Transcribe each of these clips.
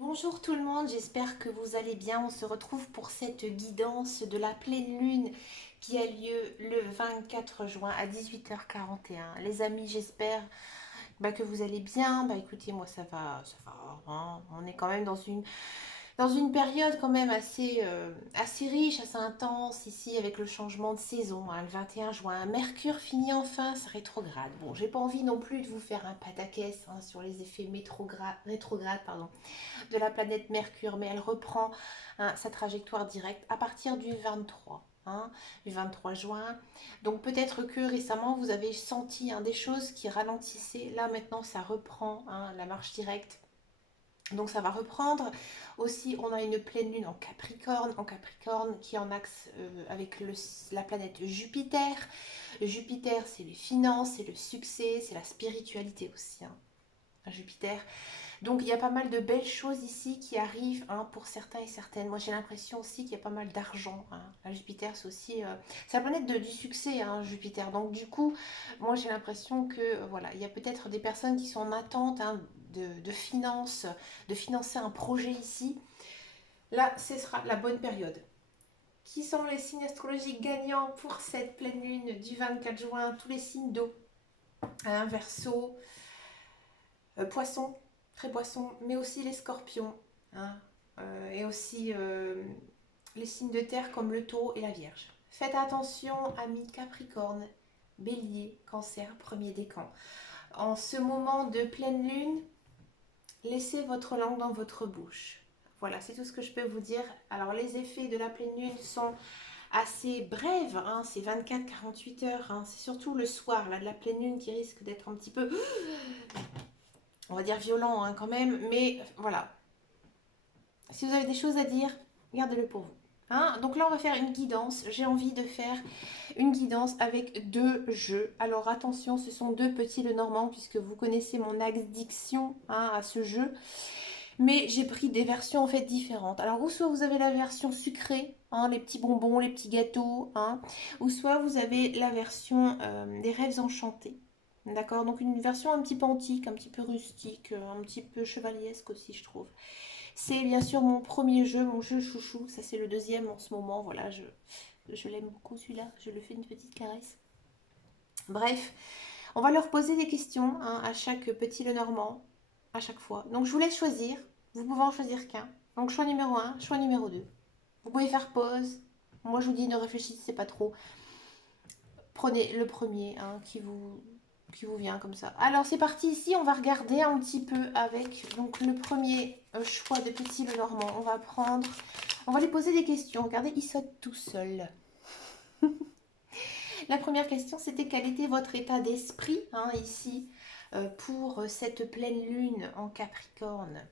Bonjour tout le monde, j'espère que vous allez bien. On se retrouve pour cette guidance de la pleine lune qui a lieu le 24 juin à 18h41. Les amis, j'espère que vous allez bien. Écoutez, moi ça va, hein. On est quand même dans une période quand même assez riche, assez intense ici avec le changement de saison, hein, le 21 juin. Mercure finit enfin sa rétrograde. Bon, j'ai pas envie non plus de vous faire un pataquès hein, sur les effets rétrogrades, pardon, de la planète Mercure, mais elle reprend hein, sa trajectoire directe à partir du 23. Hein, du 23 juin. Donc peut-être que récemment vous avez senti hein, des choses qui ralentissaient. Là maintenant ça reprend hein, la marche directe. Donc ça va reprendre. Aussi, on a une pleine lune en Capricorne qui est en axe avec la planète Jupiter. Jupiter, c'est les finances, c'est le succès, c'est la spiritualité aussi. Hein, Jupiter. Donc il y a pas mal de belles choses ici qui arrivent hein, pour certains et certaines. Moi j'ai l'impression aussi qu'il y a pas mal d'argent. Hein. Jupiter c'est aussi... c'est la planète du succès, hein, Jupiter. Donc du coup, moi j'ai l'impression que voilà, il y a peut-être des personnes qui sont en attente hein, de finances, de financer un projet ici. Là, ce sera la bonne période. Qui sont les signes astrologiques gagnants pour cette pleine lune du 24 juin? Tous les signes d'eau. Hein, Verseau, poisson, très poisson, mais aussi les scorpions, hein, et aussi les signes de terre comme le taureau et la vierge. Faites attention, amis Capricorne, Bélier, Cancer, premier décan. En ce moment de pleine lune, laissez votre langue dans votre bouche. Voilà, c'est tout ce que je peux vous dire. Alors, les effets de la pleine lune sont assez brèves, hein, c'est 24-48 heures. Hein, c'est surtout le soir là, de la pleine lune qui risque d'être un petit peu on va dire violent hein, quand même, mais voilà. Si vous avez des choses à dire, gardez-le pour vous. Hein, donc là, on va faire une guidance. J'ai envie de faire une guidance avec deux jeux. Alors attention, ce sont deux petits Lenormand, puisque vous connaissez mon addiction hein, à ce jeu. Mais j'ai pris des versions en fait différentes. Alors, ou soit vous avez la version sucrée, hein, les petits bonbons, les petits gâteaux, hein, ou soit vous avez la version des rêves enchantés. D'accord. Donc une version un petit peu antique, un petit peu rustique, un petit peu chevaliesque aussi, je trouve. C'est bien sûr mon premier jeu, mon jeu chouchou. Ça, c'est le deuxième en ce moment. Voilà, je l'aime beaucoup celui-là. Je le fais une petite caresse. Bref, on va leur poser des questions hein, à chaque petit Lenormand, à chaque fois. Donc je vous laisse choisir. Vous pouvez en choisir qu'un. Donc choix numéro un, choix numéro 2. Vous pouvez faire pause. Moi, je vous dis, ne réfléchissez pas trop. Prenez le premier hein, qui vous vient comme ça. Alors c'est parti, ici on va regarder un petit peu avec donc le premier choix de petit Lenormand. On va lui poser des questions. Regardez, il saute tout seul. La première question c'était quel était votre état d'esprit hein, ici pour cette pleine lune en Capricorne.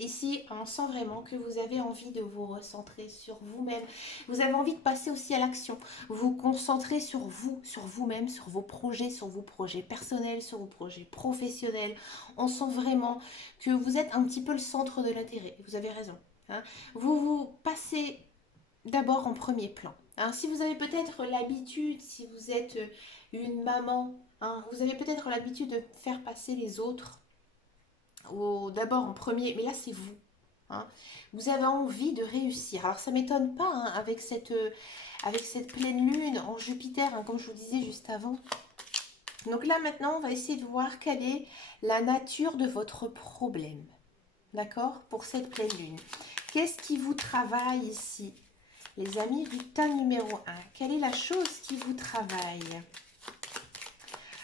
Ici, on sent vraiment que vous avez envie de vous recentrer sur vous-même. Vous avez envie de passer aussi à l'action. Vous concentrer sur vous, sur vous-même, sur vos projets personnels, sur vos projets professionnels. On sent vraiment que vous êtes un petit peu le centre de l'intérêt. Vous avez raison. Hein. Vous vous passez d'abord en premier plan. Hein. Si vous avez peut-être l'habitude, si vous êtes une maman, hein, vous avez peut-être l'habitude de faire passer les autres d'abord en premier, mais là c'est vous. Hein. Vous avez envie de réussir. Alors ça m'étonne pas hein, avec cette pleine lune en Jupiter, hein, comme je vous disais juste avant. Donc là maintenant, on va essayer de voir quelle est la nature de votre problème. D'accord? Pour cette pleine lune. Qu'est-ce qui vous travaille ici? Les amis, résultat numéro un. Quelle est la chose qui vous travaille?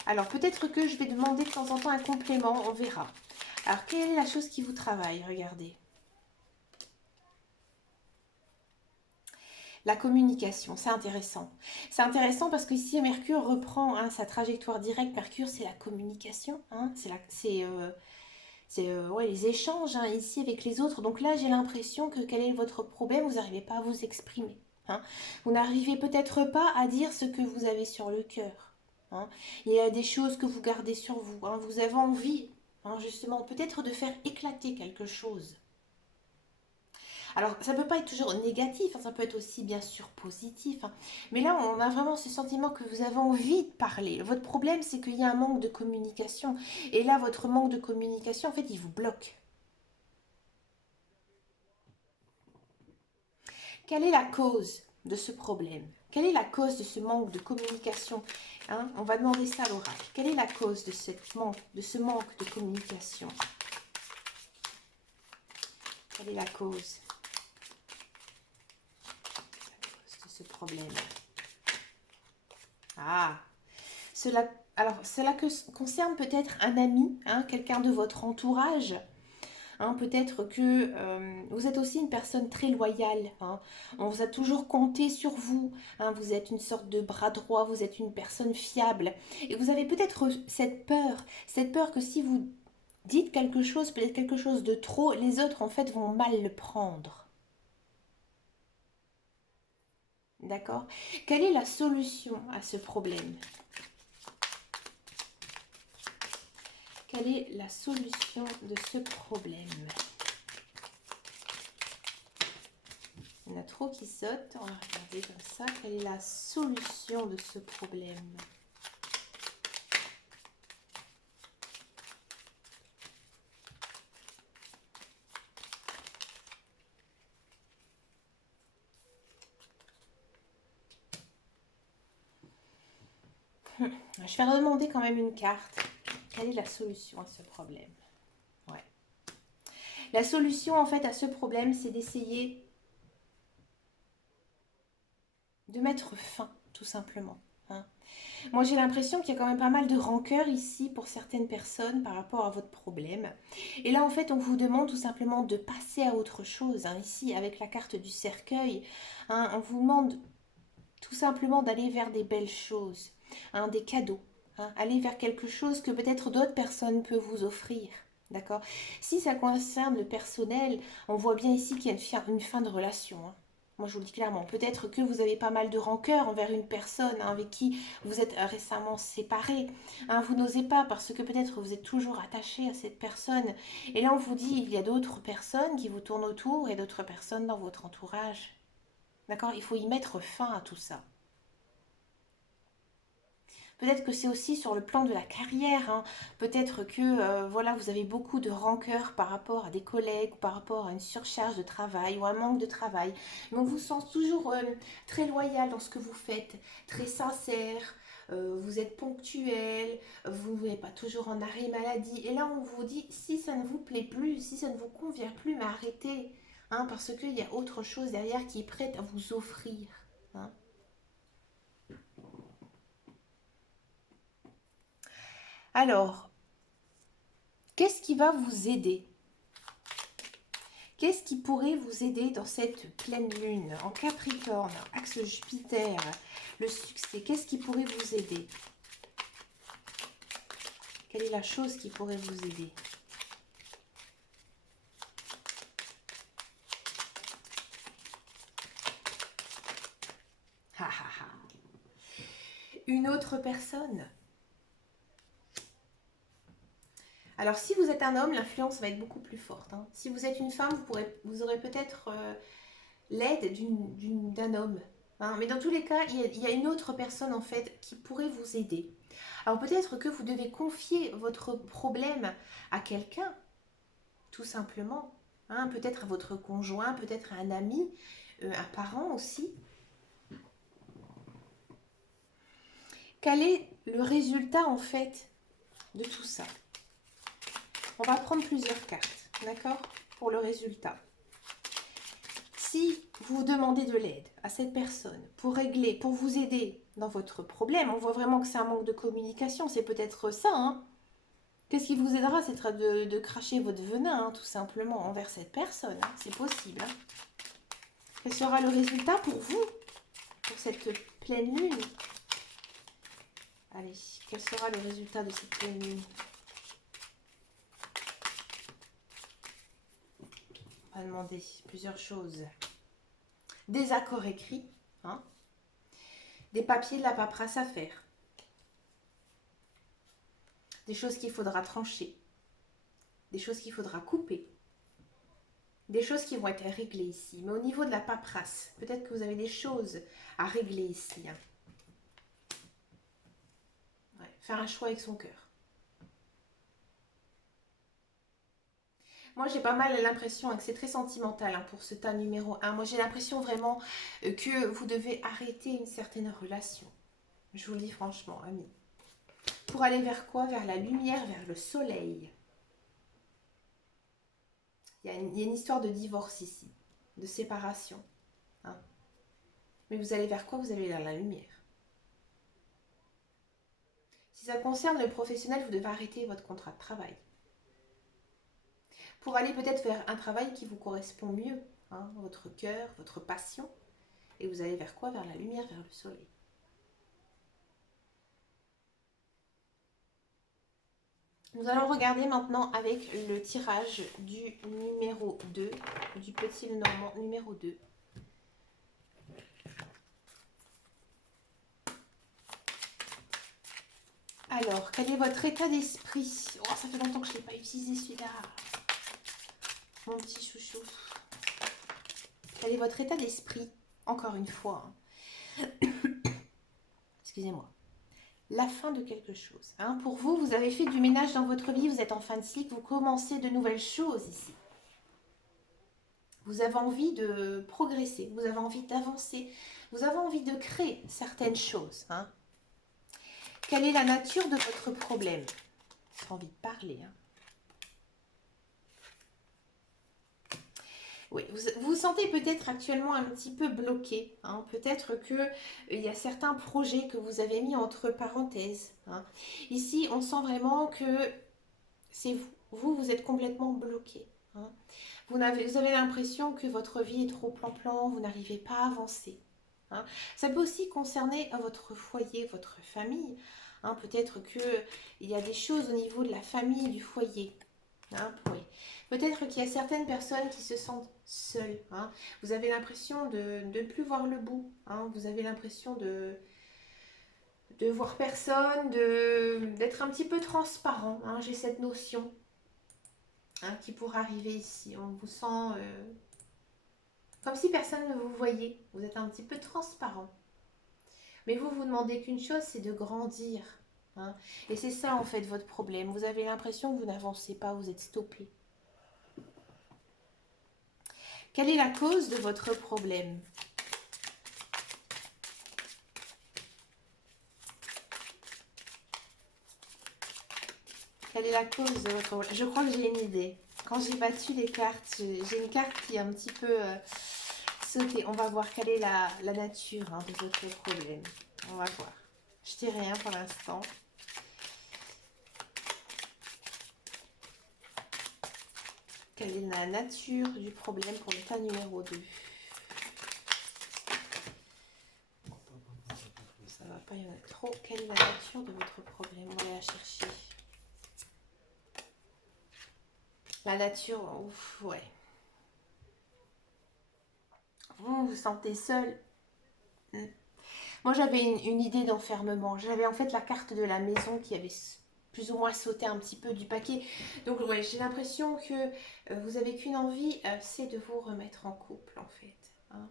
Alors peut-être que je vais demander de temps en temps un complément, on verra. Alors, quelle est la chose qui vous travaille? Regardez. La communication, c'est intéressant. C'est intéressant parce que ici, Mercure reprend hein, sa trajectoire directe. Mercure, c'est la communication. Hein, c'est ouais, les échanges hein, ici avec les autres. Donc là, j'ai l'impression que quel est votre problème? Vous n'arrivez pas à vous exprimer. Hein. Vous n'arrivez peut-être pas à dire ce que vous avez sur le cœur. Hein. Il y a des choses que vous gardez sur vous. Hein. Vous avez envie, hein, justement, peut-être de faire éclater quelque chose. Alors, ça ne peut pas être toujours négatif, hein, ça peut être aussi bien sûr positif. Hein. Mais là, on a vraiment ce sentiment que vous avez envie de parler. Votre problème, c'est qu'il y a un manque de communication. Et là, votre manque de communication, en fait, il vous bloque. Quelle est la cause de ce problème? Quelle est la cause de ce manque de communication, hein? On va demander ça à l'oracle. Quelle est la cause de ce manque de communication? Quelle est la cause de ce problème? Ah, cela concerne peut-être un ami, hein, quelqu'un de votre entourage. Hein, peut-être que vous êtes aussi une personne très loyale. Hein. On vous a toujours compté sur vous. Hein. Vous êtes une sorte de bras droit. Vous êtes une personne fiable. Et vous avez peut-être cette peur que si vous dites quelque chose, peut-être quelque chose de trop, les autres en fait vont mal le prendre. D'accord? Quelle est la solution à ce problème? Quelle est la solution de ce problème? Il y en a trop qui sautent. On va regarder comme ça. Quelle est la solution de ce problème? Je vais redemander quand même une carte. Quelle est la solution à ce problème? Ouais. La solution en fait à ce problème, c'est d'essayer de mettre fin, tout simplement. Hein. Moi, j'ai l'impression qu'il y a quand même pas mal de rancœur ici pour certaines personnes par rapport à votre problème. Et là, en fait, on vous demande tout simplement de passer à autre chose. Hein. Ici, avec la carte du cercueil, hein, on vous demande tout simplement d'aller vers des belles choses, hein, des cadeaux. Hein, aller vers quelque chose que peut-être d'autres personnes peuvent vous offrir. D'accord? Si ça concerne le personnel, on voit bien ici qu'il y a une fin de relation. Hein. Moi, je vous le dis clairement. Peut-être que vous avez pas mal de rancœur envers une personne, hein, avec qui vous êtes récemment séparés. Hein, vous n'osez pas parce que peut-être vous êtes toujours attaché à cette personne. Et là, on vous dit, il y a d'autres personnes qui vous tournent autour et d'autres personnes dans votre entourage. D'accord? Il faut y mettre fin à tout ça. Peut-être que c'est aussi sur le plan de la carrière. Hein. Peut-être que voilà, vous avez beaucoup de rancœur par rapport à des collègues, ou par rapport à une surcharge de travail ou un manque de travail. Mais on vous sent toujours très loyal dans ce que vous faites, très sincère. Vous êtes ponctuel, vous n'êtes pas toujours en arrêt maladie. Et là, on vous dit, si ça ne vous plaît plus, si ça ne vous convient plus, mais arrêtez. Hein, parce qu'il y a autre chose derrière qui est prête à vous offrir. Hein. Alors, qu'est-ce qui va vous aider? Qu'est-ce qui pourrait vous aider dans cette pleine lune en Capricorne, axe Jupiter, le succès? Qu'est-ce qui pourrait vous aider? Quelle est la chose qui pourrait vous aider? Ha ha ha. Une autre personne. Alors, si vous êtes un homme, l'influence va être beaucoup plus forte. Hein. Si vous êtes une femme, vous aurez peut-être l'aide d'un homme. Hein. Mais dans tous les cas, il y a une autre personne en fait qui pourrait vous aider. Alors peut-être que vous devez confier votre problème à quelqu'un, tout simplement. Hein. Peut-être à votre conjoint, peut-être à un ami, un parent aussi. Quel est le résultat en fait de tout ça? On va prendre plusieurs cartes, d'accord, pour le résultat. Si vous demandez de l'aide à cette personne pour régler, pour vous aider dans votre problème, on voit vraiment que c'est un manque de communication, c'est peut-être ça. Hein. Qu'est-ce qui vous aidera? C'est de cracher votre venin, hein, tout simplement, envers cette personne. Hein. C'est possible. Hein. Quel sera le résultat pour vous, pour cette pleine lune? Allez, quel sera le résultat de cette pleine lune? On va demander plusieurs choses. Des accords écrits, hein, des papiers, de la paperasse à faire, des choses qu'il faudra trancher, des choses qu'il faudra couper, des choses qui vont être réglées ici. Mais au niveau de la paperasse, peut-être que vous avez des choses à régler ici. Hein. Ouais, faire un choix avec son cœur. Moi, j'ai pas mal l'impression que c'est très sentimental hein, pour ce tas numéro un. Moi, j'ai l'impression vraiment que vous devez arrêter une certaine relation. Je vous le dis franchement, amis. Pour aller vers quoi? Vers la lumière, vers le soleil. Il y a une histoire de divorce ici, de séparation. Hein. Mais vous allez vers quoi? Vous allez vers la lumière. Si ça concerne le professionnel, vous devez arrêter votre contrat de travail. Pour aller peut-être vers un travail qui vous correspond mieux, hein, votre cœur, votre passion. Et vous allez vers quoi? Vers la lumière, vers le soleil. Nous allons regarder maintenant avec le tirage du numéro 2, du petit Lenormand numéro 2. Alors, quel est votre état d'esprit? Oh, ça fait longtemps que je ne l'ai pas utilisé celui-là. Mon petit chouchou. Quel est votre état d'esprit? Encore une fois. Hein. Excusez-moi. La fin de quelque chose. Hein. Pour vous, vous avez fait du ménage dans votre vie, vous êtes en fin de cycle, vous commencez de nouvelles choses ici. Vous avez envie de progresser, vous avez envie d'avancer, vous avez envie de créer certaines choses. Hein. Quelle est la nature de votre problème? J'ai envie de parler. Hein. Oui, vous vous sentez peut-être actuellement un petit peu bloqué. Hein. Peut-être qu'il y a certains projets que vous avez mis entre parenthèses. Hein. Ici, on sent vraiment que c'est vous. Vous êtes complètement bloqué. Hein. Vous avez l'impression que votre vie est trop plan-plan, vous n'arrivez pas à avancer. Hein. Ça peut aussi concerner votre foyer, votre famille. Hein. Peut-être qu'il y a des choses au niveau de la famille, du foyer. Hein, oui. Peut-être qu'il y a certaines personnes qui se sentent seules. Hein. Vous avez l'impression de ne plus voir le bout. Hein. Vous avez l'impression de voir personne, d'être un petit peu transparent. Hein. J'ai cette notion hein, qui pourrait arriver ici. On vous sent comme si personne ne vous voyait. Vous êtes un petit peu transparent. Mais vous vous demandez qu'une chose, c'est de grandir. Hein. Et c'est ça en fait votre problème. Vous avez l'impression que vous n'avancez pas, vous êtes stoppé. Quelle est la cause de votre problème? Quelle est la cause de votre problème? Je crois que j'ai une idée. Quand j'ai battu les cartes, j'ai une carte qui est un petit peu sautée. On va voir quelle est la nature hein, de votre problème. On va voir. Je dis rien pour l'instant. Quelle est la nature du problème pour l'état numéro 2? Ça va pas y en a trop. Quelle est la nature de votre problème? On va aller la chercher. La nature, ouf, ouais. Vous vous sentez seul. Moi, j'avais une idée d'enfermement. J'avais en fait la carte de la maison qui avait plus ou moins sauté un petit peu du paquet. Donc, ouais, j'ai l'impression que vous avez qu'une envie, c'est de vous remettre en couple, en fait. Hein.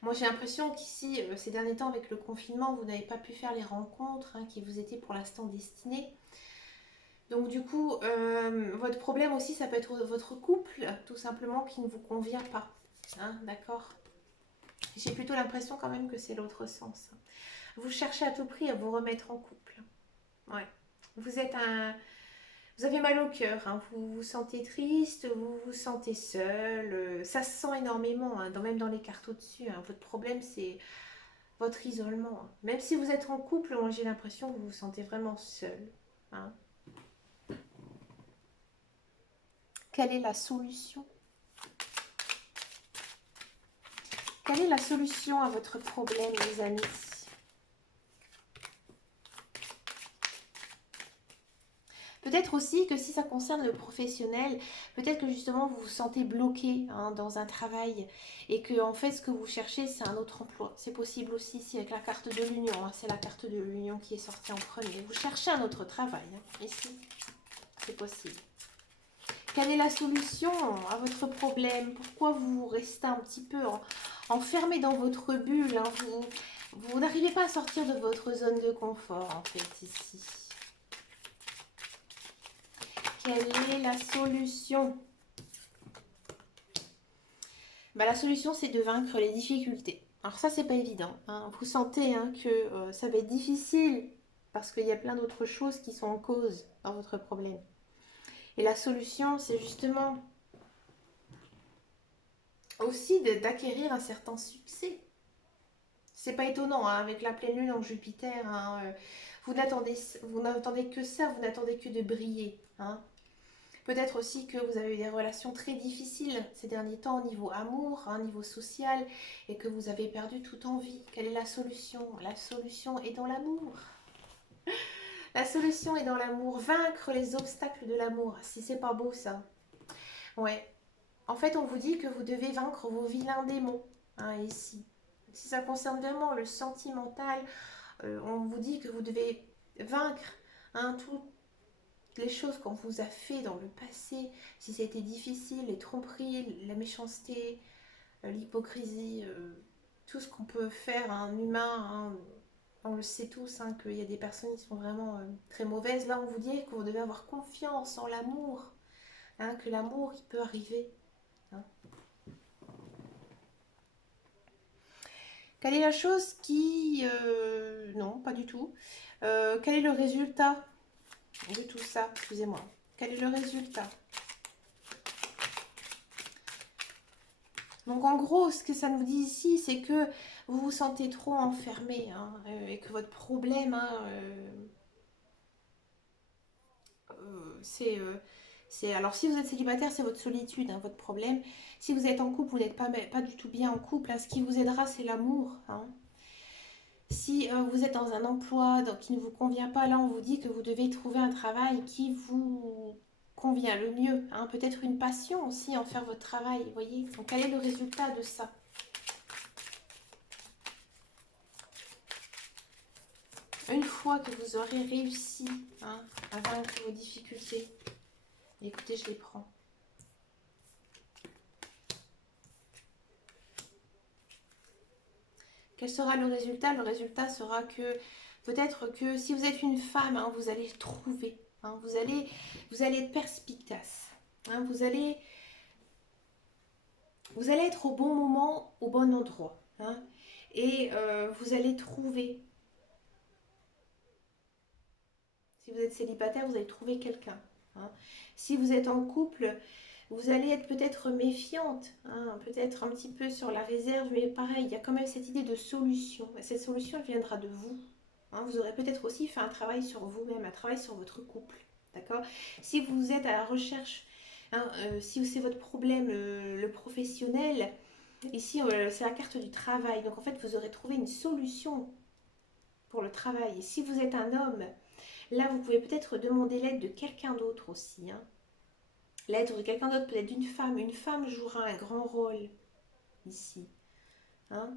Moi, j'ai l'impression qu'ici, ces derniers temps, avec le confinement, vous n'avez pas pu faire les rencontres hein, qui vous étaient pour l'instant destinées. Donc, du coup, votre problème aussi, ça peut être votre couple, tout simplement, qui ne vous convient pas. Hein, d'accord? J'ai plutôt l'impression quand même que c'est l'autre sens. Vous cherchez à tout prix à vous remettre en couple. Ouais. Vous êtes vous avez mal au cœur, hein. Vous vous sentez triste, vous vous sentez seul. Ça se sent énormément, hein, même dans les cartes au-dessus. Hein. Votre problème, c'est votre isolement. Hein. Même si vous êtes en couple, moi j'ai l'impression que vous vous sentez vraiment seul. Hein. Quelle est la solution? Quelle est la solution à votre problème, les amis? Peut-être aussi que si ça concerne le professionnel, peut-être que justement vous vous sentez bloqué hein, dans un travail et que en fait ce que vous cherchez c'est un autre emploi. C'est possible aussi ici avec la carte de l'union, hein, c'est la carte de l'union qui est sortie en premier. Vous cherchez un autre travail, hein, ici, c'est possible. Quelle est la solution à votre problème? Pourquoi vous restez un petit peu enfermé dans votre bulle hein, vous n'arrivez pas à sortir de votre zone de confort en fait ici. Quelle est la solution? Bah, la solution, c'est de vaincre les difficultés. Alors ça, c'est pas évident, hein. Vous sentez hein, que ça va être difficile parce qu'il y a plein d'autres choses qui sont en cause dans votre problème. Et la solution, c'est justement aussi d'acquérir un certain succès. C'est pas étonnant, hein, avec la pleine lune en Jupiter, hein, vous n'attendez que ça, vous n'attendez que de briller, hein. Peut-être aussi que vous avez eu des relations très difficiles ces derniers temps au niveau amour, au niveau social, et que vous avez perdu toute envie. Quelle est la solution? La solution est dans l'amour. La solution est dans l'amour. Vaincre les obstacles de l'amour. Si c'est pas beau ça. Ouais. En fait, on vous dit que vous devez vaincre vos vilains démons, hein, ici. Si ça concerne vraiment le sentimental, on vous dit que vous devez vaincre hein, toutes les choses qu'on vous a fait dans le passé, si ça a été difficile, les tromperies, la méchanceté, l'hypocrisie, tout ce qu'on peut faire à un humain, hein. On le sait tous hein, qu'il y a des personnes qui sont vraiment très mauvaises. Là, on vous dit que vous devez avoir confiance en l'amour, hein, que l'amour, il peut arriver, hein. Quelle est la chose qui... non, pas du tout. Quel est le résultat de tout ça? Excusez-moi. Quel est le résultat? Donc en gros, ce que ça nous dit ici, c'est que vous vous sentez trop enfermé hein, et que votre problème, hein, c'est... Alors si vous êtes célibataire, c'est votre solitude, hein, votre problème. Si vous êtes en couple, vous n'êtes pas du tout bien en couple, hein. Ce qui vous aidera, c'est l'amour, hein. Si vous êtes dans un emploi qui ne vous convient pas, là on vous dit que vous devez trouver un travail qui vous convient le mieux, hein. Peut-être une passion aussi en faire votre travail, vous voyez. Donc quel est le résultat de ça? Une fois que vous aurez réussi hein, à vaincre vos difficultés, écoutez, je les prends. Quel sera le résultat? Le résultat sera que peut-être que si vous êtes une femme, hein, vous allez trouver, hein, vous allez être perspicace, hein, vous allez être au bon moment, au bon endroit, hein, et vous allez trouver. Si vous êtes célibataire, vous allez trouver quelqu'un, hein. Si vous êtes en couple, vous allez être peut-être méfiante, hein, peut-être un petit peu sur la réserve, mais pareil, il y a quand même cette idée de solution. Et cette solution, elle viendra de vous, hein. Vous aurez peut-être aussi fait un travail sur vous-même, un travail sur votre couple, d'accord? Si vous êtes à la recherche, hein, si c'est votre problème, le professionnel, ici, c'est la carte du travail. Donc, en fait, vous aurez trouvé une solution pour le travail. Et si vous êtes un homme, là, vous pouvez peut-être demander l'aide de quelqu'un d'autre aussi, hein. L'aide de quelqu'un d'autre, peut-être d'une femme. Une femme jouera un grand rôle ici, hein.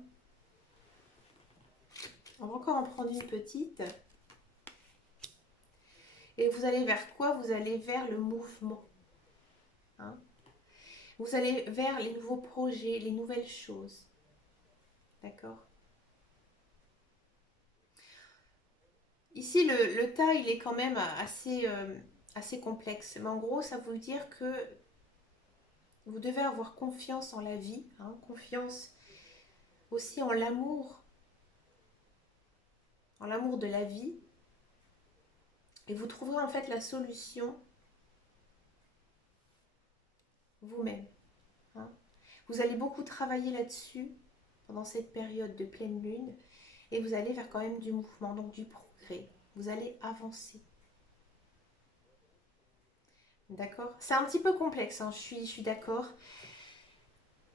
On va encore en prendre une petite. Et vous allez vers quoi? Vous allez vers le mouvement, hein. Vous allez vers les nouveaux projets, les nouvelles choses. D'accord? Ici, le tas, il est quand même assez complexe. Mais en gros, ça veut dire que vous devez avoir confiance en la vie, hein, confiance aussi en l'amour de la vie. Et vous trouverez en fait la solution vous-même, hein. Vous allez beaucoup travailler là-dessus pendant cette période de pleine lune. Et vous allez vers quand même du mouvement, donc du progrès. Vous allez avancer. D'accord? C'est un petit peu complexe, hein, je suis d'accord.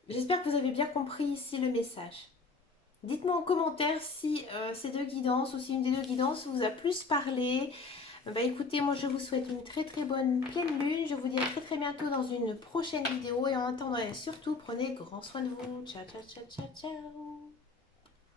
J'espère que vous avez bien compris ici le message. Dites-moi en commentaire si ces deux guidances ou si une des deux guidances vous a plus parlé. Bah écoutez, moi je vous souhaite une très très bonne pleine lune. Je vous dis à très très bientôt dans une prochaine vidéo. Et en attendant, surtout, prenez grand soin de vous. Ciao, ciao, ciao, ciao, ciao.